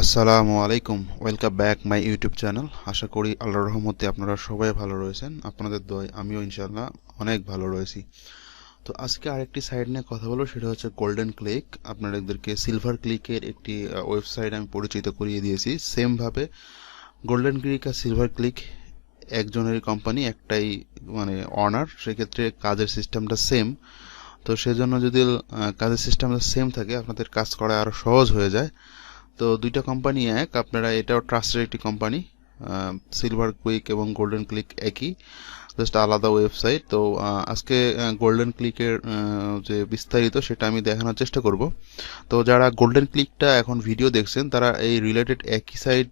আসসালামু আলাইকুম, welcome back my YouTube channel. আশা করি আল্লাহর রহমতে আপনারা সবাই ভালো রয়েছেন। আপনাদের দোয়ায় আমিও ইনশাআল্লাহ অনেক ভালো রয়েছি। তো আজকে আরেকটি সাইট নিয়ে কথা বলবো, সেটা হচ্ছে গোল্ডেন ক্লিক। আপনাদেরকে সিলভার ক্লিকের একটি ওয়েবসাইট আমি পরিচিত করিয়ে দিয়েছি। সেমভাবে গোল্ডেন ক্লিক আর সিলভার ক্লিক একজনেরই কোম্পানি, একটাই মানে অনার, সেক্ষেত্রে কাজের সিস্টেমটা সেম। তো সেজন্য যদি কাজের সিস্টেমটা সেম থাকে, আপনাদের কাজ করা আরও সহজ হয়ে যায়। তো দুইটা কোম্পানি এক, আপনারা এটাও ট্রাস্টেড একটি কোম্পানি। সিলভার কুইক এবং গোল্ডেন ক্লিক একই, জাস্ট আলাদা ওয়েবসাইট। তো আজকে গোল্ডেন ক্লিকের যে বিস্তারিত সেটা আমি দেখানোর চেষ্টা করব। তো যারা গোল্ডেন ক্লিকটা এখন ভিডিও দেখছেন তারা এই রিলেটেড একই সাইট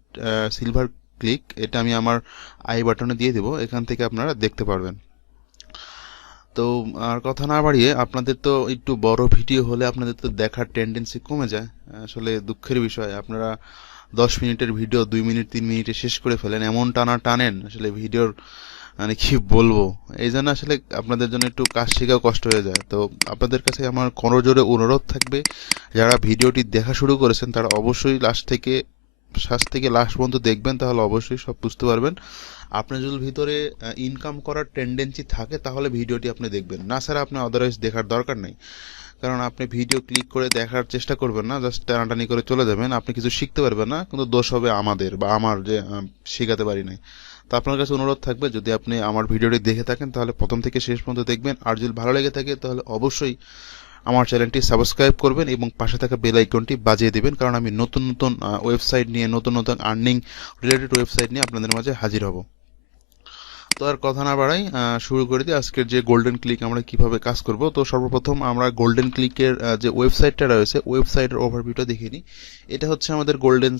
সিলভার ক্লিক, এটা আমি আমার আই বাটনে দিয়ে দেবো, এখান থেকে আপনারা দেখতে পারবেন। তো আর কথা না বাড়িয়ে, আপনাদের তো একটু বড় ভিডিও হলে আপনাদের তো দেখার টেন্ডেন্সি কমে যায়। আসলে দুঃখের বিষয়, আপনারা 10 মিনিটের ভিডিও 2 মিনিট 3 মিনিটে শেষ করে ফেলেন, এমন টানা টানেন আসলে ভিডিওর, মানে কি বলবো। এই জন্য আসলে আপনাদের জন্য একটু কাজ শেখাও কষ্ট হয়ে যায়। তো আপনাদের কাছে আমার করজোড়ে অনুরোধ থাকবে, যারা ভিডিওটি দেখা শুরু করেছেন তারা অবশ্যই লাস্ট পর্যন্ত দেখবেন, তাহলে অবশ্যই সব বুঝতে পারবেন। আপনার যদি ভিতরে ইনকাম করার টেন্ডেন্সি থাকে তাহলে ভিডিওটি আপনি দেখবেন, না ছাড়া আপনি আদারওয়াইজ দেখার দরকার নেই। কারণ আপনি ভিডিও ক্লিক করে দেখার চেষ্টা করবেন না, জাস্ট টানাটানি করে চলে যাবেন, আপনি কিছু শিখতে পারবেন না, কিন্তু দোষ হবে আমাদের বা আমার, যে শেখাতে পারি নাই। তো আপনার কাছে অনুরোধ থাকবে, যদি আপনি আমার ভিডিওটি দেখে থাকেন তাহলে প্রথম থেকে শেষ পর্যন্ত দেখবেন, আর যদি ভালো লেগে থাকে তাহলে অবশ্যই আমার চ্যানেলটি সাবস্ক্রাইব করবেন এবং পাশে থাকা বেল আইকনটি বাজিয়ে দিবেন, কারণ আমি নতুন নতুন ওয়েবসাইট নিয়ে, নতুন নতুন আর্নিং রিলেটেড ওয়েবসাইট নিয়ে আপনাদের মাঝে হাজির হব। তো আর কথা না বাড়াই, শুরু করে দিই আজকের যে গোল্ডেন ক্লিক আমরা কিভাবে কাজ করব। তো সর্বপ্রথম আমরা গোল্ডেন ক্লিকের যে ওয়েবসাইটটা রয়েছে, ওয়েবসাইটের ওভারভিউটা দেখে নিই। এটা হচ্ছে আমাদের গোল্ডেন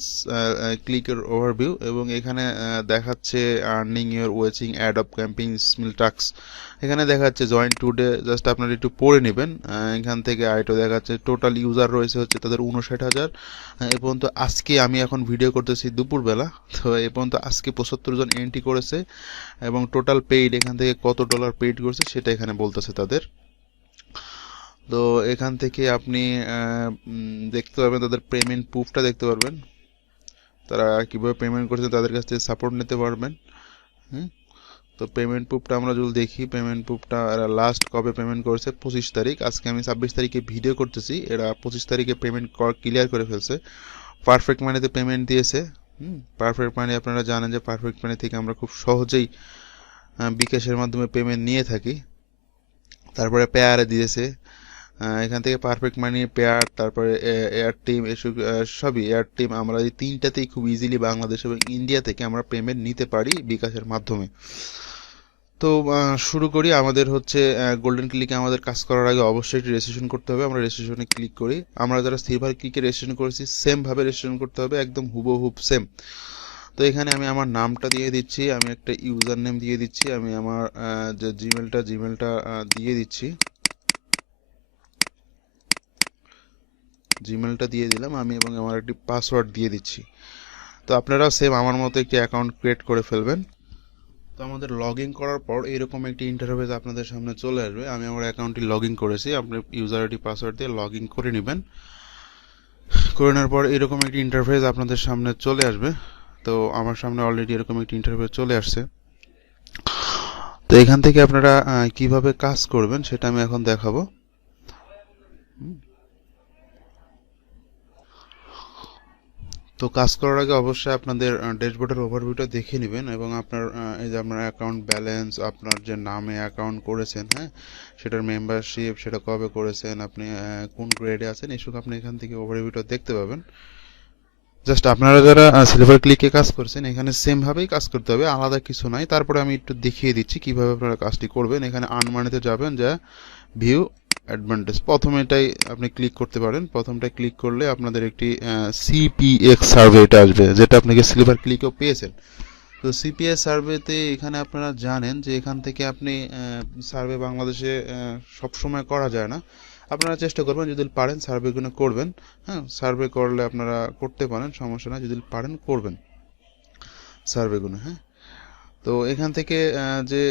ক্লিকের ওভারভিউ, এবং এখানে দেখাচ্ছে earning your watching ad of camping স্মিল টাক্স। এখানে দেখাচ্ছে জয়েন টুডে, জাস্ট আপনারা একটু পড়ে নেবেন। এখান থেকে আরেকটা দেখাচ্ছে টোটাল ইউজার রয়েছে হচ্ছে তাদের 59,000। এ পর্যন্ত আজকে আমি এখন ভিডিও করতেছি দুপুরবেলা, তো এ পর্যন্ত আজকে 75 জন এন্ট্রি করেছে, এবং টোটাল পেইড এখান থেকে কত ডলার পেইড করছে সেটা এখানে বলতেছে তাদের। তো এখান থেকে আপনি দেখতে পারবেন, তাদের পেমেন্ট প্রুফটা দেখতে পারবেন, তারা কিভাবে পেমেন্ট করছে, তাদের কাছ থেকে সাপোর্ট নিতে পারবেন। হুম। তো পেমেন্ট প্রুফটা আমরা যদি দেখি, পেমেন্ট প্রুফটা এরা লাস্ট কবে পেমেন্ট করেছে, 25 তারিখ। আজকে আমি 26 তারিখে ভিডিও করতেছি, এরা 25 তারিখে পেমেন্ট ক্লিয়ার করে ফেলছে। পারফেক্ট মানিতে পেমেন্ট দিয়েছে। পারফেক্ট মানি আপনারা জানেন যে পারফেক্ট মানি থেকে আমরা খুব সহজেই বিকাশের মাধ্যমে পেমেন্ট নিয়ে থাকি। তারপরে পেয়ারে দিয়েছে, এখান থেকে পারফেক্ট মানি, পেয়ার, তারপরে এয়ার টিম, এসব সবই এয়ার টিম। আমরা এই তিনটাতেই খুব ইজিলি বাংলাদেশ এবং ইন্ডিয়া থেকে আমরা পেমেন্ট নিতে পারি বিকাশের মাধ্যমে। তো শুরু করি। আমাদের হচ্ছে গোল্ডেন ক্লিকে আমাদের কাজ করার আগে অবশ্যই রেজিস্ট্রেশন করতে হবে। আমরা রেজিস্ট্রেশনে ক্লিক করি। আমরা যারা সিলভার ক্লিকে রেজিস্ট্রেশন করেছি সেম ভাবে রেজিস্ট্রেশন করতে হবে, একদম হুবহুব সেম। তো এখানে আমি আমার নামটা দিয়ে দিচ্ছি, আমি একটা ইউজার নেম দিয়ে দিচ্ছি, আমি আমার যে জিমেলটা দিয়ে দিচ্ছি, জিমেলটা দিয়ে দিলাম আমি, এবং আমার একটি পাসওয়ার্ড দিয়ে দিচ্ছি। তো আপনারাও সেম আমার মতো একটি অ্যাকাউন্ট ক্রিয়েট করে ফেলবেন। তো আমাদের লগ ইন করার পর এরকম একটি ইন্টারফেস আপনাদের সামনে চলে আসবে। আমি আমার অ্যাকাউন্টটি লগ ইন করেছি, আপনি ইউজার আইডি পাসওয়ার্ড দিয়ে লগ ইন করে নেবেন। করে নেওয়ার পর এরকম একটি ইন্টারফেস আপনাদের সামনে চলে আসবে। তো আমার সামনে অলরেডি এরকম একটি ইন্টারফেস চলে আসছে। তো এখান থেকে আপনারা কিভাবে কাজ করবেন সেটা আমি এখন দেখাবো। তো কাজ করার আগে অবশ্যই আপনাদের ড্যাশবোর্ডের ওভারভিউটা দেখে নেবেন, এবং আপনার এই যে আপনার অ্যাকাউন্ট ব্যালেন্স, আপনার যে নামে অ্যাকাউন্ট করেছেন, হ্যাঁ, সেটার মেম্বারশিপ, সেটা কবে করেছেন, আপনি কোন গ্রেডে আছেন, এসব আপনি এখান থেকে ওভারভিউটা দেখতে পাবেন। জাস্ট আপনারা যারা সিলভার ক্লিকে কাজ করছেন এখানে সেম ভাবেই কাজ করতে হবে, আলাদা কিছু নাই। তারপরে আমি একটু দেখিয়ে দিচ্ছি কিভাবে আপনারা কাজটি করবেন। এখানে আনমানিতে যাবেন, যা ভিউ অ্যাডভান্টেজ, প্রথম এটাই আপনি ক্লিক করতে পারেন। প্রথমটা ক্লিক করলে আপনাদের একটি সিপিএক্স সার্ভে এটা আসবে, যেটা আপনাকে সিলভার ক্লিকেও পেয়েছেন। তো সিপিএস সার্ভেতে এখানে আপনারা জানেন যে এখান থেকে আপনি সার্ভে বাংলাদেশে সবসময় করা যায় না, আপনারা চেষ্টা করবেন যদি পারেন সার্ভেগুলো করবেন। হ্যাঁ, সার্ভে করলে আপনারা করতে পারেন, সমস্যা না, যদি পারেন করবেন সার্ভেগুলো। হ্যাঁ, তো এখান থেকে যে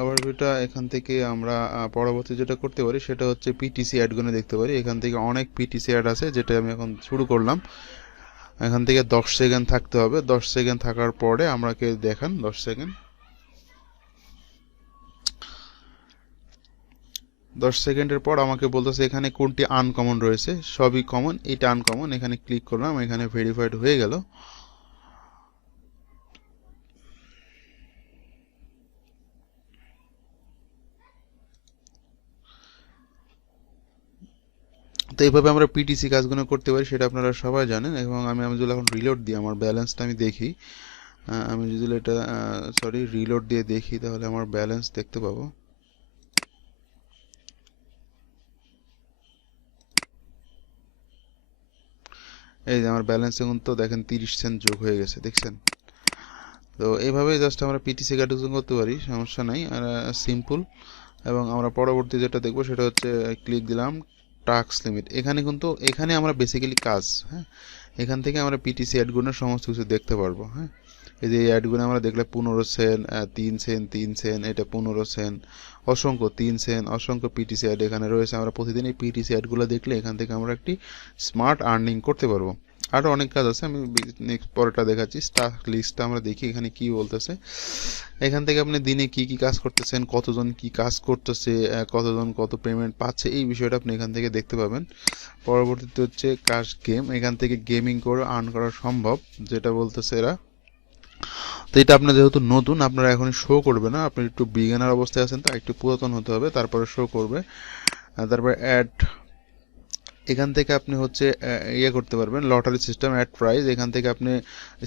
ওভারভিউটা, এখান থেকে আমরা পরবর্তী যেটা করতে পারি সেটা হচ্ছে পিটিসি অ্যাডগুলো দেখতে পারি। এখান থেকে অনেক পিটিসি অ্যাড আছে, যেটা আমি এখন শুরু করলাম। এখান থেকে 10 সেকেন্ড থাকতে হবে। 10 সেকেন্ড থাকার পরে আমাকে দেখান 10 সেকেন্ড। 10 সেকেন্ডের পর আমাকে বলতেছে এখানে কোনটি আনকমন রয়েছে, সবই কমন, এটা আনকমন। এখানে ক্লিক করলাম, এখানে ভেরিফাইড হয়ে গেল। তো এইভাবে আমরা পিটিসি কাজগুলো করতে পারি, সেটা আপনারা সবাই জানেন। এবং আমি যদি এখন রিলোড দিই, আমার ব্যালেন্সটা আমি দেখি। আমি যদি এটা রিলোড দিয়ে দেখি, তাহলে আমার ব্যালেন্স দেখতে পাবো। এই যে আমার ব্যালেন্স এখন তো দেখেন 30 সেন্ট যোগ হয়ে গেছে, দেখছেন? তো এইভাবে জাস্ট আমরা পিটিসি কার্ড করতে পারি, সমস্যা নাই, আর সিম্পল। এবং আমরা পরবর্তী যেটা দেখবো সেটা হচ্ছে ক্লিক দিলাম টাস্ক লিমিট। এখানে আমরা বেসিক্যালি কাজ, হ্যাঁ, এখান থেকে আমরা পিটিসি অ্যাডগুলোর সমস্ত কিছু দেখতে পারবো। হ্যাঁ, এই যে এই অ্যাডগুলো আমরা দেখলে 15 সেন্ট, 3 সেন্ট, 3 সেন্ট, এটা 15 সেন্ট, অসংখ্য 3 সেন্ট, অসংখ্য পিটিসি অ্যাড এখানে রয়েছে। আমরা প্রতিদিন এই পিটিসি অ্যাডগুলো দেখলে এখান থেকে আমরা একটি স্মার্ট আর্নিং করতে পারবো। আরও অনেক কাজ আছে, আমি নেক্সট পরেরটা দেখাচ্ছি। টাস্ক লিস্টটা আমরা দেখি এখানে কি বলতেছে। এখান থেকে আপনি দিনে কি কি কাজ করতেছেন, কতজন কি কাজ করতেছে, কতজন কত পেমেন্ট পাচ্ছে, এই বিষয়টা আপনি এখান থেকে দেখতে পাবেন। পরবর্তীতে হচ্ছে কাজ গেম, এখান থেকে গেমিং করে আর্ন করা সম্ভব, যেটা বলতেছে এরা। তো এটা আপনার যেহেতু নতুন, আপনারা এখন শো করবে না, আপনি একটু বিগিনার অবস্থায় আছেন, তো একটু পুরাতন হতে হবে, তারপরে শো করবে। তারপরে অ্যাড, এখান থেকে আপনি হচ্ছে ইয়ে করতে পারবেন, লটারি সিস্টেম, অ্যাড প্রাইস, এখান থেকে আপনি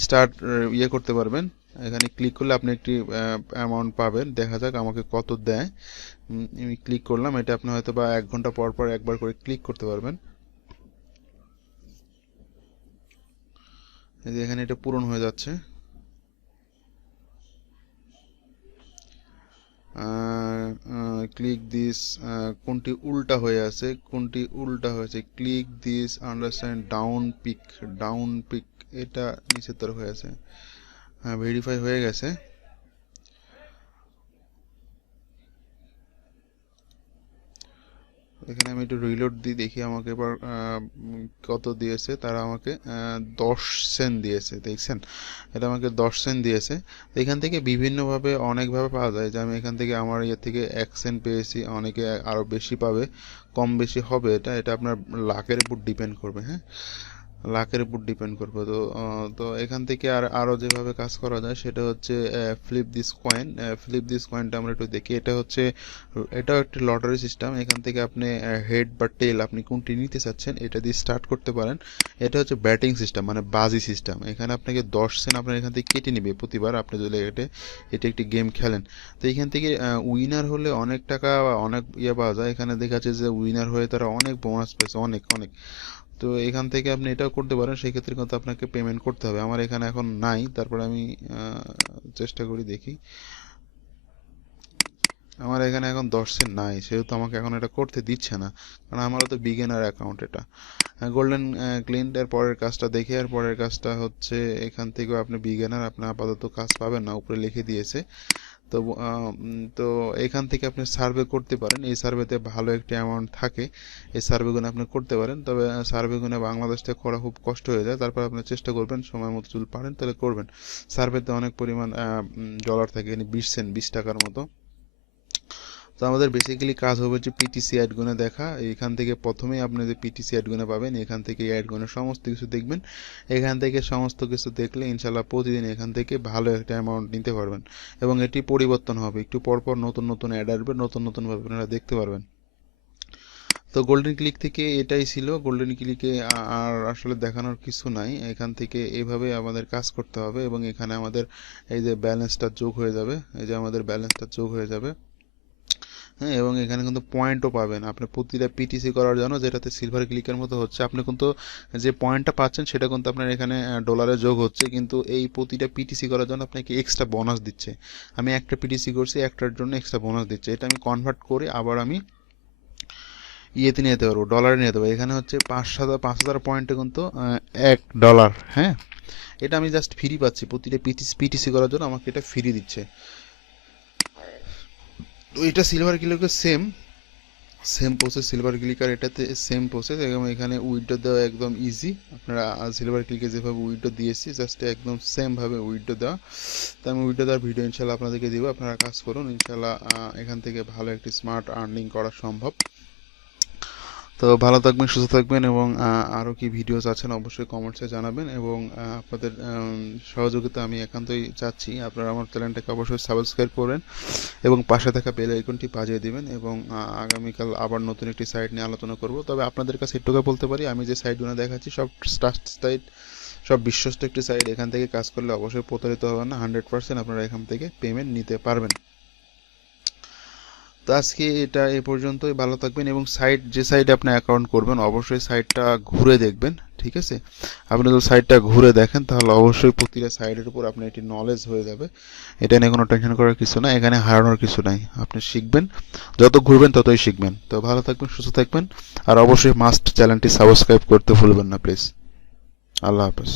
স্টার্ট ইয়ে করতে পারবেন। এখানে ক্লিক করলে আপনি একটি অ্যামাউন্ট পাবেন, দেখা যাক আমাকে কত দেয়। আমি ক্লিক করলাম, এটা আপনি হয়তো বা 1 ঘন্টা পর পর একবার করে ক্লিক করতে পারবেন। এই যে এখানে এটা পূরণ হয়ে যাচ্ছে। ক্লিক দিস, কোনটি উল্টা হয়ে আছে, কোনটি উল্টা হয়েছে, click this understand down peak, down peak, এটা নিচের তরফ হয়ে আছে। হ্যাঁ, ভেরিফাই হয়ে গেছে। এখানে আমি একটু রিলোড দিই, দেখি আমাকে এবার কত দিয়েছে। তারা আমাকে 10 সেন্ট দিয়েছে, দেখছেন? এটা আমাকে 10 সেন্ট দিয়েছে। এখান থেকে বিভিন্নভাবে অনেকভাবে পাওয়া যায়, যে আমি এখান থেকে আমার ইয়ে থেকে 1 সেন্ট পেয়েছি, অনেকে আরও বেশি পাবে, কম বেশি হবে, এটা এটা আপনার লাকের উপর ডিপেন্ড করবে। হ্যাঁ, লাকের উপর ডিপেন্ড করবে। তো এখান থেকে আরও যেভাবে কাজ করা যায় সেটা হচ্ছে flip this coin. Flip this কয়েনটা আমরা একটু দেখি। এটাও একটি লটারি সিস্টেম। এখান থেকে আপনি হেড বা টেল আপনি কোনটি নিতে চাচ্ছেন এটা দিয়ে স্টার্ট করতে পারেন। এটা হচ্ছে ব্যাটিং সিস্টেম, মানে বাজি সিস্টেম। এখানে আপনাকে 10 সেন্ট আপনার এখান থেকে কেটে নেবে প্রতিবার আপনি যদি এটা একটি গেম খেলেন। তো এখান থেকে উইনার হলে অনেক টাকা বা অনেক ইয়ে পাওয়া যায়। এখানে দেখা যাচ্ছে যে উইনার হয়ে তারা অনেক বোনাস পেয়েছে, অনেক অনেক। তো এখান থেকে আপনি এটাও করতে পারেন, সেই ক্ষেত্রে কিন্তু আপনাকে পেমেন্ট করতে হবে। আমার এখানে এখন নাই, তারপরে আমি চেষ্টা করি, দেখি। আমার এখানে এখন 10 সেন্ট নাই, সেহেতু আমাকে এখন এটা করতে দিচ্ছে না, কারণ আমারও তো বিগিনার অ্যাকাউন্ট এটা। গোল্ডেন ক্লিন্টের পরের কাজটা দেখি। আর পরের কাজটা হচ্ছে এখান থেকেও আপনি বিগিনার, আপনি আপাতত কাজ পাবেন না, উপরে লিখে দিয়েছে। তো তো এখান থেকে আপনি সার্ভে করতে পারেন, এই সার্ভেতে ভালো একটি অ্যামাউন্ট থাকে, এই সার্ভেগুলো আপনি করতে পারেন। তবে সার্ভেগুলো বাংলাদেশ থেকে করা খুব কষ্ট হয়ে যায়, তারপর আপনি চেষ্টা করবেন সময় মতো, যদি পারেন তাহলে করবেন। সার্ভেতে অনেক পরিমাণ ডলার থাকে, এখানে 20 সেন্ট, 20 টাকার মতো। তো আমাদের বেসিক্যালি কাজ হবে যে পিটিসি অ্যাডগুলো দেখা। এখান থেকে প্রথমেই আপনি যে পিটিসি অ্যাডগুলো পাবেন, এখান থেকে এই অ্যাডগুলো সমস্ত কিছু দেখবেন। এখান থেকে সমস্ত কিছু দেখলে ইনশাল্লাহ প্রতিদিন এখান থেকে ভালো একটা অ্যামাউন্ট নিতে পারবেন। এবং এটি পরিবর্তন হবে, একটু পরপর নতুন নতুন অ্যাড আসবে, নতুন নতুনভাবে আপনারা দেখতে পারবেন। তো গোল্ডেন ক্লিক থেকে এটাই ছিল। গোল্ডেন ক্লিকে আর আসলে দেখানোর কিছু নাই, এখান থেকে এইভাবে আমাদের কাজ করতে হবে। এবং এখানে আমাদের এই যে ব্যালেন্সটা যোগ হয়ে যাবে, এই যে আমাদের ব্যালেন্সটা যোগ হয়ে যাবে। হ্যাঁ, এবং এখানে কিন্তু পয়েন্টও পাবেন আপনি প্রতিটা পিটিসি করার জন্য, যেটাতে সিলভার ক্লিকের মতো হচ্ছে। আপনি কিন্তু যে পয়েন্টটা পাচ্ছেন সেটা কিন্তু আপনার এখানে ডলারে যোগ হচ্ছে, কিন্তু এই প্রতিটা পিটিসি করার জন্য আপনাকে এক্সট্রা বোনাস দিচ্ছে। আমি একটা পিটিসি করছি, একটার জন্য এক্সট্রা বোনাস দিচ্ছে। এটা আমি কনভার্ট করে আবার আমি ইয়েতে নিয়ে যেতে পারবো, ডলারে নিয়ে যেতে পারবো। এখানে হচ্ছে 5,000 পয়েন্টে কিন্তু $1। হ্যাঁ, এটা আমি জাস্ট ফ্রি পাচ্ছি, প্রতিটা পিটিসি করার জন্য আমাকে এটা ফ্রি দিচ্ছে। তো এটা সিলভার ক্লিকের same, same process silver clicker, এটাতে সেম প্রসেস, এবং এখানে উইডো দেওয়া একদম ইজি। আপনারা সিলভার ক্লিকে যেভাবে উইডো দিয়েছি জাস্ট একদম সেম ভাবে উইডো দেওয়া। তো আমি উইডো দেওয়ার ভিডিও ইনশাল্লাহ আপনাদেরকে দিব, আপনারা কাজ করুন ইনশাল্লাহ। এখান থেকে ভালো একটি স্মার্ট আর্নিং করা সম্ভব। তো ভালো থাকবেন, সুস্থ থাকবেন, এবং আরও কি ভিডিওস আছেন অবশ্যই কমেন্টসে জানাবেন, এবং আপনাদের সহযোগিতা আমি একান্তই চাচ্ছি। আপনারা আমার চ্যানেলটাকে অবশ্যই সাবস্ক্রাইব করবেন এবং পাশে থাকা বেল আইকনটি বাজিয়ে দিবেন, এবং আগামীকাল আবার নতুন একটি সাইট নিয়ে আলোচনা করব। তবে আপনাদের কাছে একটুকু বলতে পারি, আমি যে সাইটগুলো দেখাচ্ছি সব ট্রাস্ট সাইট, সব বিশ্বস্ত একটি সাইট। এখান থেকে কাজ করলে অবশ্যই প্রতারিত হবেন না, 100% আপনারা এখান থেকে পেমেন্ট নিতে পারবেন। তো আজকে এটা এ পর্যন্তই, ভালো থাকবেন, এবং যে সাইটে আপনি অ্যাকাউন্ট করবেন অবশ্যই সাইটটা ঘুরে দেখবেন, ঠিক আছে? আপনি যদি সাইটটা ঘুরে দেখেন তাহলে অবশ্যই প্রতিটা সাইটের উপর আপনার একটি নলেজ হয়ে যাবে। এটা নিয়ে কোনো টেনশন করার কিছু না, এখানে হারানোর কিছু নাই। আপনি শিখবেন, যত ঘুরবেন ততই শিখবেন। তো ভালো থাকবেন, সুস্থ থাকবেন, আর অবশ্যই মাস্ট চ্যানেলটি সাবস্ক্রাইব করতে ভুলবেন না প্লিজ। আল্লাহ হাফেজ।